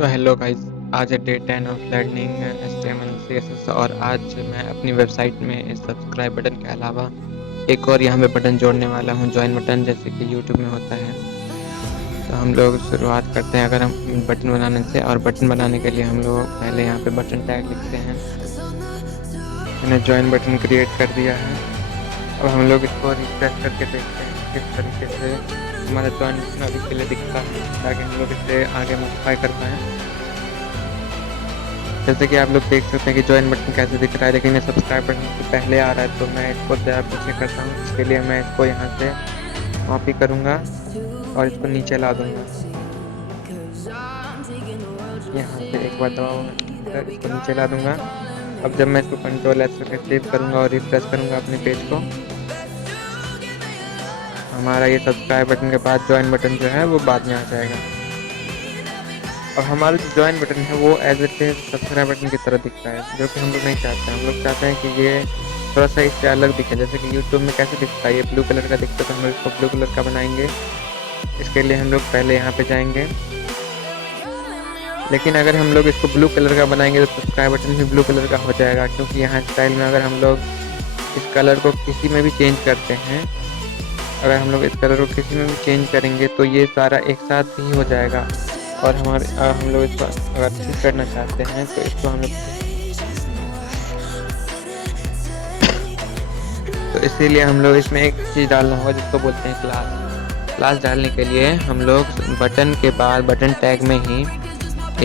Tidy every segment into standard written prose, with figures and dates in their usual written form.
तो hello guys. आज है day 10 of learning HTML CSS और आज मैं अपनी वेबसाइट में इस सब्सक्राइब बटन के अलावा एक और यहाँ पे बटन जोड़ने वाला हूँ, ज्वाइन बटन, जैसे कि यूट्यूब में होता है। तो हम लोग शुरुआत करते हैं अगर हम बटन बनाने से, और बटन बनाने के लिए हम लोग पहले यहाँ पे बटन टैग लिखते हैं। मैंने ज्वाइन बटन क्रिएट कर दिया है। अब हम लोग इसको रिफ्रेश करके देखते हैं किस तरीके से हमारा ज्वाइन बटन अभी के लिए दिखता है, ताकि हम लोग इसे आगे मॉडिफाई कर पाएँ। जैसे कि आप लोग देख सकते हैं कि ज्वाइन बटन कैसे दिख रहा है, लेकिन ये सब्सक्राइब बटन से पहले आ रहा है। तो मैं इसको ज़रा पीछे करता हूँ। इसके लिए मैं इसको यहाँ से कॉपी करूँगा और इसको नीचे ला दूँगा। यहाँ से एक बार दबाऊँगा, इसको नीचे ला दूँगा। अब जब मैं इसको कंट्रोल एस करके सेव करूँगा और रिफ्रेश करूँगा अपने पेज को, हमारा ये सब्सक्राइब बटन के बाद ज्वाइन बटन जो है वो बाद में आ जाएगा। और हमारा जो ज्वाइन बटन है वो as it is subscribe button की तरह दिखता है, जो कि हम लोग नहीं चाहते हैं। हम लोग चाहते हैं कि ये थोड़ा सा इससे अलग दिखे। जैसे कि यूट्यूब में कैसे दिखता है, ये ब्लू कलर का दिखता है, तो हम लोग इसको ब्लू कलर का बनाएंगे। इसके लिए हम लोग पहले यहाँ पे जाएंगे, लेकिन अगर हम लोग इसको ब्लू कलर का बनाएंगे तो सब्सक्राइब बटन भी ब्लू कलर का हो जाएगा, क्योंकि यहाँ स्टाइल में अगर हम लोग इस कलर को किसी में भी चेंज करते हैं, अगर हम लोग इस कलर को किसी में भी चेंज करेंगे तो ये सारा एक साथ ही हो जाएगा। और हम लोग इसको अगर ठीक करना चाहते हैं तो इसको हम लोग, तो इसीलिए हम लोग इसमें एक चीज़ डालना होगा जिसको बोलते हैं क्लास। क्लास डालने के लिए हम लोग बटन के बाद बटन टैग में ही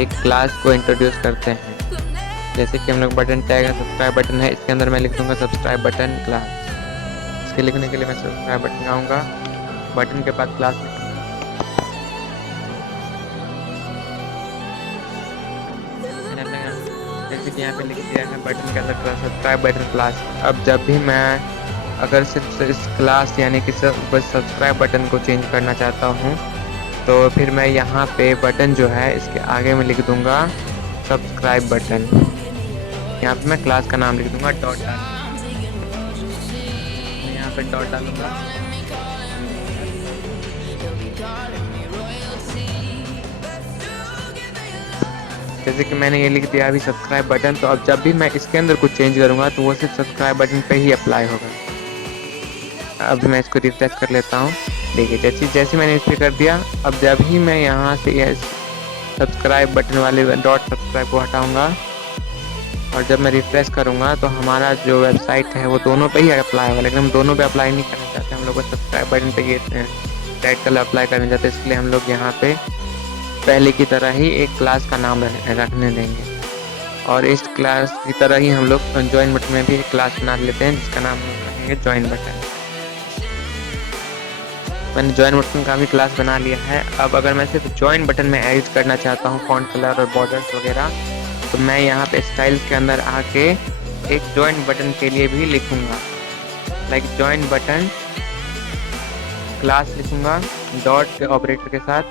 एक क्लास को इंट्रोड्यूस करते हैं। जैसे कि हम लोग बटन टैग है, सब्सक्राइब बटन है, इसके अंदर मैं लिख दूँगा सब्सक्राइब बटन क्लास। इसके लिखने के लिए मैं सब्सक्राइब बटन आऊँगा, बटन के बाद क्लास लिखूँगा। जैसे कि यहाँ पे लिख दिया है बटन के अंदर क्लास, सब्सक्राइब बटन क्लास। अब जब भी मैं अगर सिर्फ इस क्लास यानी कि बस सब्सक्राइब बटन को चेंज करना चाहता हूँ, तो फिर मैं यहाँ पे बटन जो है इसके आगे में लिख दूँगा सब्सक्राइब बटन। यहाँ पे मैं क्लास का नाम लिख दूँगा, डॉट डाल, यहाँ पे डॉट डालूँगा। जैसे कि मैंने ये लिख दिया अभी सब्सक्राइब बटन, तो अब जब भी मैं इसके अंदर कुछ चेंज करूँगा तो वो सिर्फ सब्सक्राइब बटन पे ही अप्लाई होगा। अब मैं इसको रिफ्रेश कर लेता हूँ। देखिए जैसे मैंने इस पर कर दिया, अब जब ही मैं यहाँ से ये सब्सक्राइब बटन वाले डॉट सब्सक्राइब को हटाऊँगा और जब मैं रिफ्रेश करूँगा तो हमारा जो वेबसाइट है वो दोनों पे ही अप्लाई होगा। लेकिन हम दोनों पे अप्लाई नहीं करना चाहते, हम लोग को सब्सक्राइब बटन पे ये रेड कलर अप्लाई करना चाहते हैं। इसलिए हम लोग यहाँ पे पहले की तरह ही एक क्लास का नाम रखने देंगे, और इस क्लास की तरह ही हम लोग ज्वाइन बटन में भी एक क्लास बना लेते हैं जिसका नाम हम रखेंगे ज्वाइन बटन। मैंने ज्वाइन बटन का भी क्लास बना लिया है। अब अगर मैं सिर्फ ज्वाइन बटन में एडिट करना चाहता हूँ फॉन्ट कलर और बॉर्डर्स वगैरह, तो मैं यहाँ पे स्टाइल्स के अंदर आके एक ज्वाइन बटन के लिए भी लिखूँगा, लाइक ज्वाइन बटन क्लास लिखूँगा डॉट के ऑपरेटर के साथ,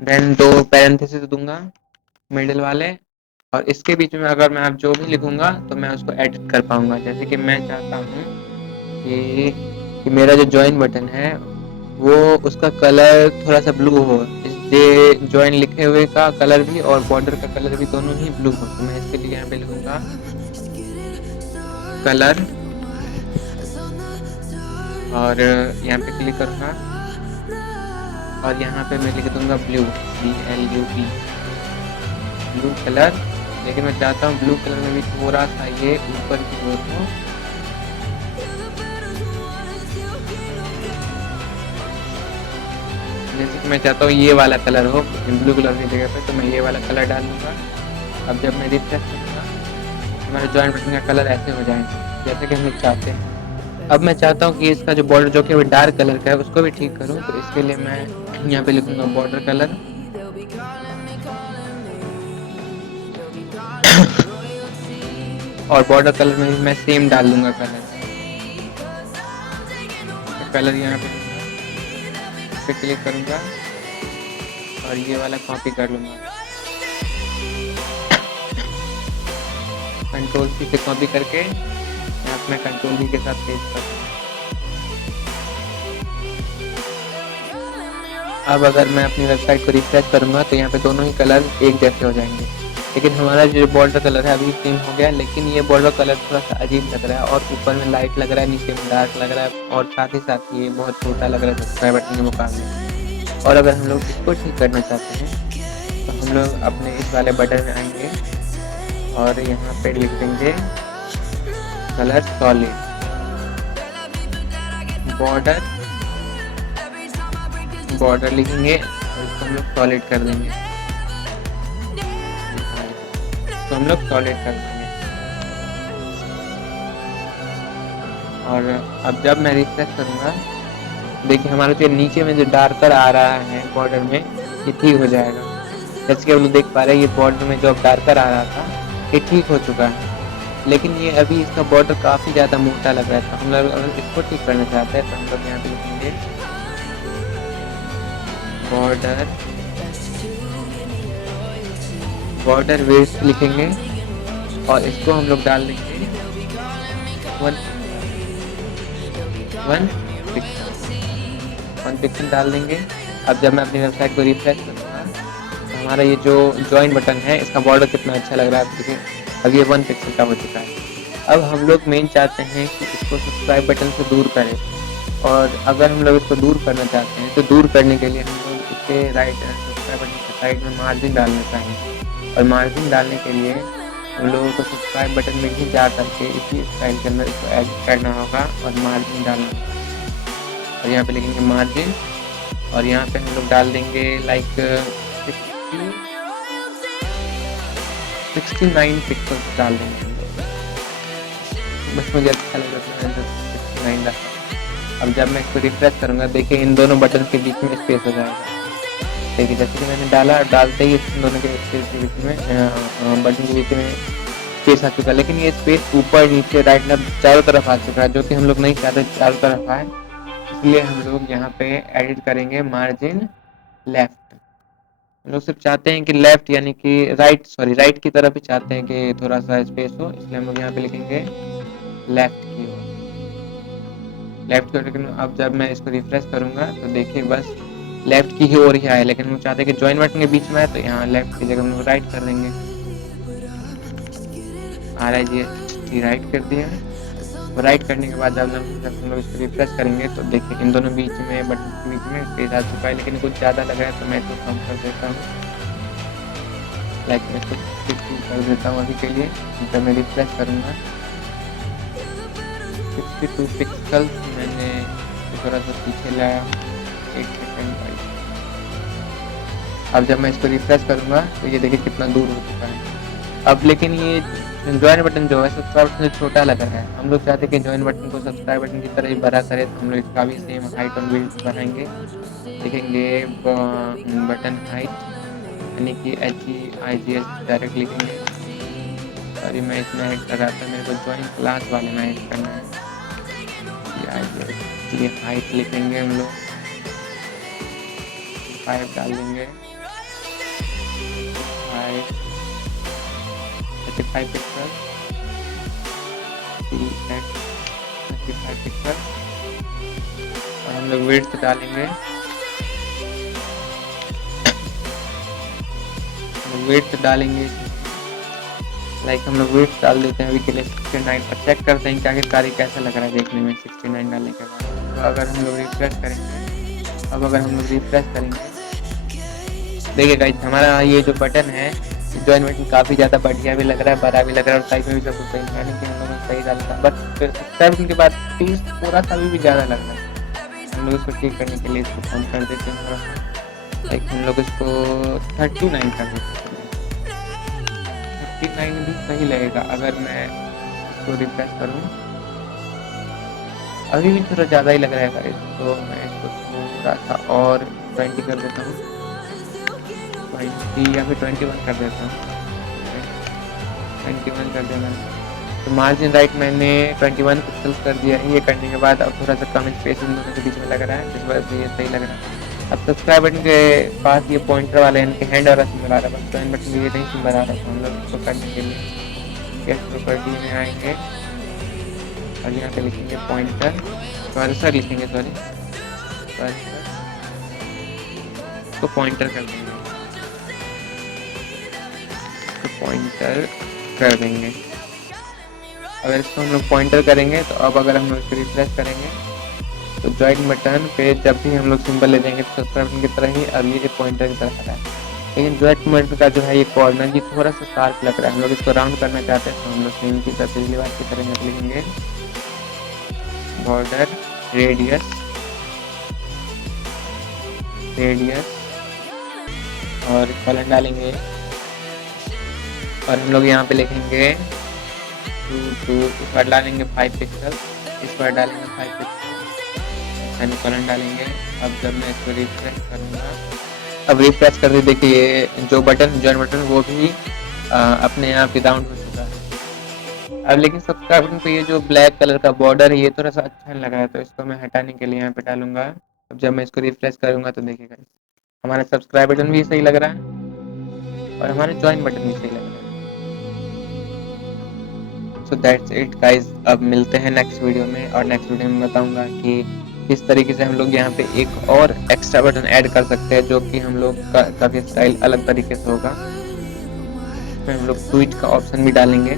देन 2 पैरेंथेसिस दूंगा मिडिल वाले, और इसके बीच में अगर मैं अब जो भी लिखूंगा तो मैं उसको एडिट कर पाऊंगा। जैसे कि मैं चाहता हूँ कि मेरा जो ज्वाइन बटन है वो उसका कलर थोड़ा सा ब्लू हो, इसलिए ज्वाइन लिखे हुए का कलर भी और बॉर्डर का कलर भी दोनों ही ब्लू हो। तो मैं इसके लिए यहाँ पे लिखूंगा कलर, और यहाँ पे क्लिक करूँगा और यहाँ पे मैं लिख दूंगा ब्लू, BLUE, ब्लू कलर। लेकिन मैं चाहता हूँ ब्लू कलर में भी थोड़ा सा ये ऊपर की ओर हो। जैसे कि मैं चाहता हूँ ये वाला कलर हो ब्लू कलर की जगह पे, तो मैं ये वाला कलर डाल दूँगा। अब जब मैं रिफ्रेश करूँगा तो मेरे ज्वाइन बटन का कलर ऐसे हो जाएंगे जैसे कि हम लोग चाहते हैं। अब मैं चाहता हूँ कि इसका जो बॉर्डर जो कि अभी डार्क कलर का है उसको भी ठीक करूँ, तो इसके लिए मैं यहाँ पे लिखूँगा बॉर्डर कलर, और बॉर्डर कलर में भी मैं सेम डाल दूँगा कलर यहाँ पे क्लिक करूँगा और ये वाला कॉपी कर लूँगा, कंट्रोल C से कॉपी करके यहाँ पे मैं कंट्रोल V के साथ पेस्ट कर दूँगा। अब अगर मैं अपनी वेबसाइट को रिफ्रेश करूँगा तो यहाँ पे दोनों ही कलर एक जैसे हो जाएंगे। लेकिन हमारा जो बॉर्डर कलर है अभी सेम हो गया, लेकिन ये बॉर्डर कलर थोड़ा सा अजीब लग रहा है और ऊपर में लाइट लग रहा है, नीचे में डार्क लग रहा है और साथ ही साथ ये बहुत छोटा लग रहा है सब्सक्राइब बटन के मुकाबले। और अगर हम लोग इसको ठीक करना चाहते हैं तो हम लोग अपने इस वाले बटन में आएंगे और यहाँ पे लिख देंगे कलर सॉलिड बॉर्डर लिखेंगे और इसको हम लोग सॉलिड कर देंगे, तो हम लोग सॉलिड कर देंगे। और अब जब मैं रिफ्रेश करूँगा देखिए हमारा जो नीचे में जो डार्कर आ रहा है बॉर्डर में ये ठीक हो जाएगा। जैसे कि हम लोग देख पा रहे हैं ये बॉर्डर में जो अब डार्कर आ रहा था ये ठीक हो चुका है, लेकिन ये अभी इसका बॉर्डर काफ़ी ज़्यादा मोटा लग रहा था। हम लोग अगर इसको ठीक करना चाहते हैं तो हम लोग यहाँ पे लिखेंगे बॉर्डर विड्थ लिखेंगे और इसको हम लोग डाल देंगे 1 पिक्सल डाल देंगे। अब जब मैं अपनी वेबसाइट को रिफ्रेश करूँगा तो हमारा ये जो जॉइन बटन है इसका बॉर्डर कितना अच्छा लग रहा है, देखिए अब ये 1 पिक्सल का हो चुका है। अब हम लोग मेन चाहते हैं कि इसको सब्सक्राइब बटन से दूर करें, और अगर हम लोग इसको दूर करना चाहते हैं तो दूर करने के लिए हम लोग इसके सब्सक्राइब बटन के साइड में मार्जिन डालना चाहेंगे। और मार्जिन डालने के लिए हम लोगों को सब्सक्राइब बटन में ही जा करके इसी स्टाइल के अंदर इसको एडिट करना होगा और मार्जिन डालना होगा। और यहाँ पे लिखेंगे मार्जिन और यहाँ पे हम लोग डाल देंगे लाइक 69 पिक्सल डाल देंगे हम लोग, बस मुझे अच्छा लग रहा है 69 डाल। अब जब मैं इसको रिफ्रेश करूँगा देखिए इन दोनों बटन के बीच में स्पेस हो जाएगा। देखिए जैसे कि मैंने डालते ही इन दोनों के स्पेस के बीच में बटन के बीच में स्पेस आ चुका है, लेकिन ये स्पेस ऊपर नीचे राइट लेफ्ट चारों तरफ आ चुका है, जो कि हम लोग नहीं चाहते चारों तरफ आए। इसलिए हम लोग यहाँ पे एडिट करेंगे मार्जिन लेफ्ट। हम लोग सिर्फ चाहते हैं कि लेफ्ट यानी कि राइट की तरफ ही चाहते हैं कि थोड़ा सा स्पेस हो, इसलिए हम लोग यहाँ पे लिखेंगे लेफ्ट की ओर। लेकिन अब जब मैं इसको रिफ्रेश करूंगा तो देखिए बस लेफ्ट की ही ओर ही आया, लेकिन हम चाहते हैं कि जॉइन बटन के बीच में है तो यहाँ लेफ्ट की जगह हम लोग राइट कर देंगे। आ रहा है जी राइट कर दिया। राइट करने के बाद जब हम लोग इसको रिफ्रेश करेंगे तो देखिए इन दोनों बीच में बटन के बीच में स्पेस आ चुका है, लेकिन कुछ ज़्यादा लग रहा है तो मैं इसको कम कर देता हूँ। लाइक मैं इसको 50 कर देता हूँ अभी के लिए। जब मैं रिफ्रेश करूँगा 62 पिक्सल मैंने थोड़ा सा पीछे लाया 1 सेकेंड भाई। अब जब मैं इसको रिफ्रेश करूँगा तो ये देखिए कितना दूर हो चुका है। अब लेकिन ये ज्वाइन बटन जो है सब्सक्राइब बटन से छोटा लग रहा है, हम लोग चाहते हैं कि ज्वाइन बटन को सब्सक्राइब बटन की तरह ही बड़ा करे, तो हम लोग इसका भी सेम हाइट और विड्थ बनाएंगे। लिखेंगे बटन हाइट यानी कि HEIGH डायरेक्ट लिखेंगे। सॉरी मैं इसमें ऐड कर रहा था, मेरे को ज्वाइन क्लास वाले में ऐड करना है। ये हाइट लिखेंगे हम लोग 5 डाल देंगे, 35 पिक्सल 35 पिक्सल। और हम लोग विड्थ डालेंगे, लाइक हम लोग विड्थ डाल देते हैं अभी के लिए 69 और चेक करते हैं कि आखिरकार कैसा लग रहा है देखने में 69 डालने के बाद। तो अगर हम लोग रिफ्रेश करेंगे देखिए गाइस हमारा ये जो बटन है जॉइन बटन काफ़ी ज़्यादा बढ़िया भी लग रहा है, बड़ा भी लग रहा है और साइज में भी सब कुछ सही यानी कि हम लोगों ने सही डाला था। बट सब्सक्राइब के बाद पीस थोड़ा सा भी ज़्यादा लग रहा है। हम लोग इसको ठीक करने के लिए इसको कम कर देते हैं थोड़ा सा, लाइक हम लोग इसको 39 कर देते हैं। 39 भी सही लगेगा। अगर मैं इसको रिफ्रेश करूँ अभी भी थोड़ा ज़्यादा ही लग रहा है, तो मैं इसको थोड़ा सा और 20 कर देता हूँ, 20 या फिर 21 कर देता हूँ, 21 कर देना। तो मार्जिन राइट मैंने 21 पिक्सल्स कर दिया है। ये करने के बाद अब थोड़ा सा कम स्पेस इन दोनों के बीच में लग रहा है, जिस वजह से ये सही लग रहा है। अब सब्सक्राइब बटन के पास ये पॉइंटर वाला इनके हैंड वाला सिंबल आ रहा है, बस जॉइन बटन ये नहीं सिंबल आ रहा है। तो हम लोग इसको करने के लिए गेट प्रॉपर्टी में आएंगे और यहाँ पे लिखेंगे पॉइंटर कर्सर लिखेंगे, सॉरी कर्सर इसको पॉइंटर कर देंगे, तो पॉइंटर कर देंगे। अगर इसको हम लोग पॉइंटर करेंगे तो अब अगर हम लोग इसको रिफ्रेश करेंगे तो ज्वाइन बटन पे जब भी हम लोग सिंबल ले जाएंगे तो सब्सक्राइब बटन की तरह ही अब ये पॉइंटर की तरह है। लेकिन ज्वाइन बटन का जो है ये कॉर्नर ये थोड़ा सा शार्प लग रहा है, हम लोग इसको राउंड करना चाहते हैं तो हम लोग सेम की तरह पिछली बार की तरह लिखेंगे बॉर्डर रेडियस और कॉलन डालेंगे और हम लोग यहाँ पे लिखेंगे 2 इस बार डालेंगे 5 पिक्सल, इस बार डालेंगे 5 पिक्सल, सेमीकोलन डालेंगे। अब जब मैं इसको रिफ्रेश करूँगा, अब रिफ्रेश करते देखिए ये जो बटन ज्वाइन बटन वो भी अपने आप ही राउंड हो चुका है। अब लेकिन सब्सक्राइब बटन पे ये जो ब्लैक कलर का बॉर्डर है ये थोड़ा सा अच्छा लगा है, तो इसको मैं हटाने के लिए यहाँ पे डालूंगा। अब जब मैं इसको रिफ्रेश करूँगा तो देखिएगा हमारा सब्सक्राइब बटन भी सही लग रहा है और हमारा ज्वाइन बटन भी सही लग रहा है। सो दैट्स इट गाइस, अब मिलते हैं नेक्स्ट वीडियो में और नेक्स्ट वीडियो में बताऊंगा कि किस तरीके से हम लोग यहाँ पे एक और एक्स्ट्रा बटन ऐड कर सकते हैं जो कि हम लोग का भी स्टाइल अलग तरीके से होगा। इसमें हम लोग ट्वीट का ऑप्शन भी डालेंगे।